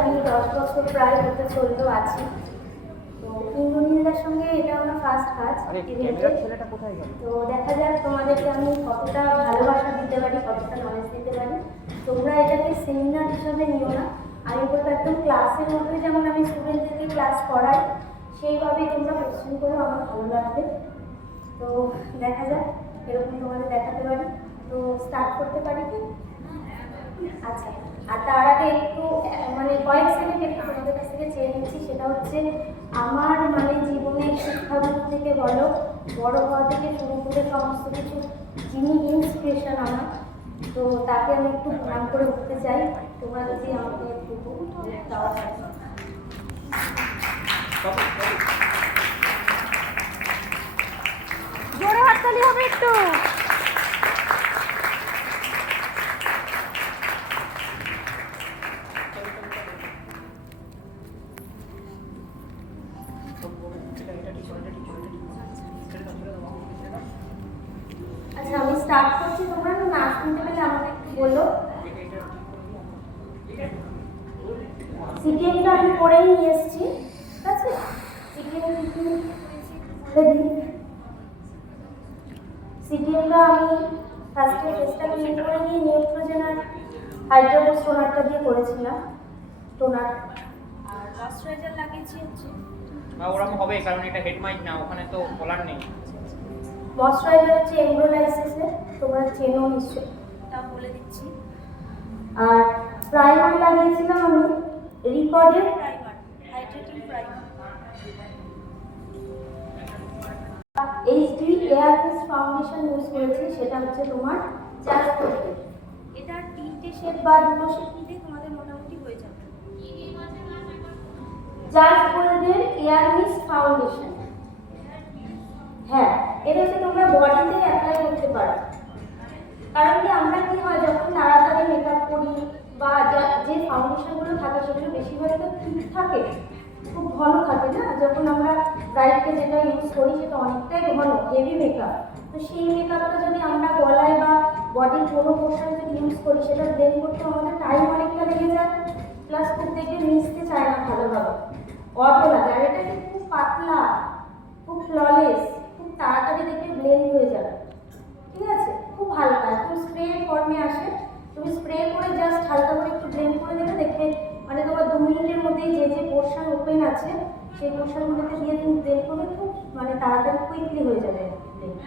আমি 10 বছর প্রায় হতে চললো আছি। তো ইন্দ্রনীলদার সঙ্গে এটা আমার ফার্স্ট কাজ ইভেন্টে। তো দেখা যাক তোমাদেরকে আমি কতটা ভালোবাসা দিতে পারি, কতটা নলেজ দিতে পারি। তোমরা এটাকে সেমিনার হিসাবে নিও না, আমি বলবো একদম ক্লাসের মধ্যে যেমন আমি স্টুডেন্টদেরকে ক্লাস করাই সেইভাবেই তোমরা কোশ্চেন করো, আমার ভালো লাগবে। তো দেখা যাক এরকম তোমাদের দেখাতে পারি। তো স্টার্ট করতে পারি কি? আচ্ছা, আর তার আগে একটু মানে কয়েক সেকেন্ড একটু তোমাদের কাছ থেকে চেয়ে নিচ্ছি, সেটা হচ্ছে আমার মানে জীবনের শিক্ষাগুলো থেকে বলো, বড় হওয়া থেকে শুরু করে সমস্ত কিছু যিনি ইন্সপিরেশন আমার, তো তাকে আমি একটু প্রণাম করে উঠতে চাই। তোমরা যদি আমাকে একটু দেওয়া হয়। জোরে হাততালি হবে একটু। আচ্ছা, আমি স্টার্ট করছি। তোমরা না শুনতে পেলে আমাকে একটু বলো। সিটিএমটা আমি করেই নিয়ে এসেছি, ঠিক আছে? সিটিএমটা আমি ফার্স্টে ফেসটা ক্লিন করে নিয়ে নিউট্রোজেন আর হাইড্রোবোস টোনারটা দিয়ে করেছিলাম। টোনার আর ময়শ্চারাইজার লাগিয়েছি হচ্ছে না, ওরকম হবে কারণ এটা হেড মাইক না, ওখানে তো বলার নেই। ময়শ্চারাইজার হচ্ছে এমব্রোলাইসিসের, তোমরা চেনো নিশ্চয়ই, তা বলে দিচ্ছি। আর প্রাইমার লাগিয়েছিলাম আমি রিকর্ডের প্রাইমার, হাইড্রেটিং প্রাইমার। এইচডি এয়ারপিস ফাউন্ডেশন ইউজ করেছি, সেটা হচ্ছে তোমার জাস্ট করতে। এটা 3টে শেড বা 2টো শেড নিতে তোমাদের মোটামুটি হয়ে যাবে। জাস্ট গোল্ডের এয়ারপিস ফাউন্ডেশন, হ্যাঁ এটা হচ্ছে তোমরা বডিতে অ্যাপ্লাই করতে পারো। কারণ কি আমরা কি হয় যখন তাড়াতাড়ি মেকআপ করি বা যে ফাউন্ডেশনগুলো থাকে সেগুলো বেশিরভাগ তো ঠিক থাকে, খুব ঘন থাকে না। যখন আমরা ব্রাইটকে যেটা ইউজ করি সেটা অনেকটাই ঘন, হেভি মেকআপ। তো সেই মেকআপটা যদি আমরা গলায় বা বডির কোনো পোর্শন যদি ইউজ করি, সেটা ব্লেন্ড করতে আমাদের টাইম অনেকটা লেগে যায়, প্লাস খুব দেখে মিশতে চায় না ভালোভাবে, অটো লাগে। আর এটা কি খুব পাতলা, খুব ফ্ললেস, খুব তাড়াতাড়ি দেখে ব্লেন্ড হয়ে যাবে, ঠিক আছে? খুব হালকা, একটু স্প্রে ফর্মে আসে। তুমি স্প্রে করে জাস্ট হালকা করে একটু ব্লেন্ড করে দেবে, দেখে মানে তোমার 2 মিনিটের মধ্যেই যে যে পোর্শন ওপেন আছে সেই পোর্শনগুলোতে দিয়ে তুমি ব্লেন্ড করবে, খুব মানে তাড়াতাড়ি কুইকলি হয়ে যাবে ব্লেন্ড।